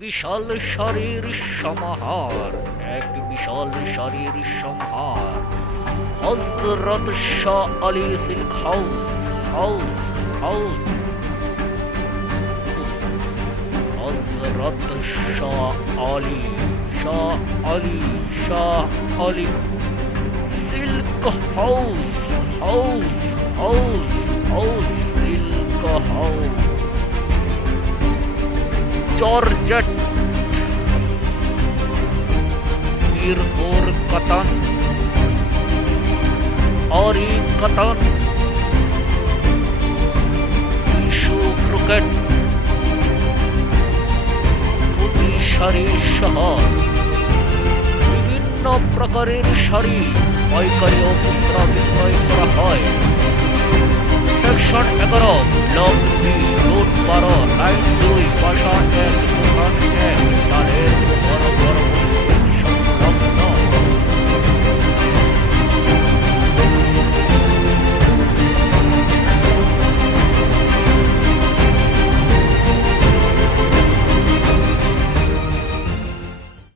বিশাল শরীর সমাহার, এক বিশাল শরীর সমাহার। Hazrat Shah Ali silk house house house Hazrat Shah Ali Shah Ali Shah Ali. Silk house house house. Georgette Mirpur cotton Ori cotton tissue ক্রিকেট পুঁতি শাড়ি সহ বিভিন্ন প্রকারের শাড়ি পাইকারি ও বিক্রয় করা হয়। সেকশন এগারো ব্লক রোড বারো লাইন দুই।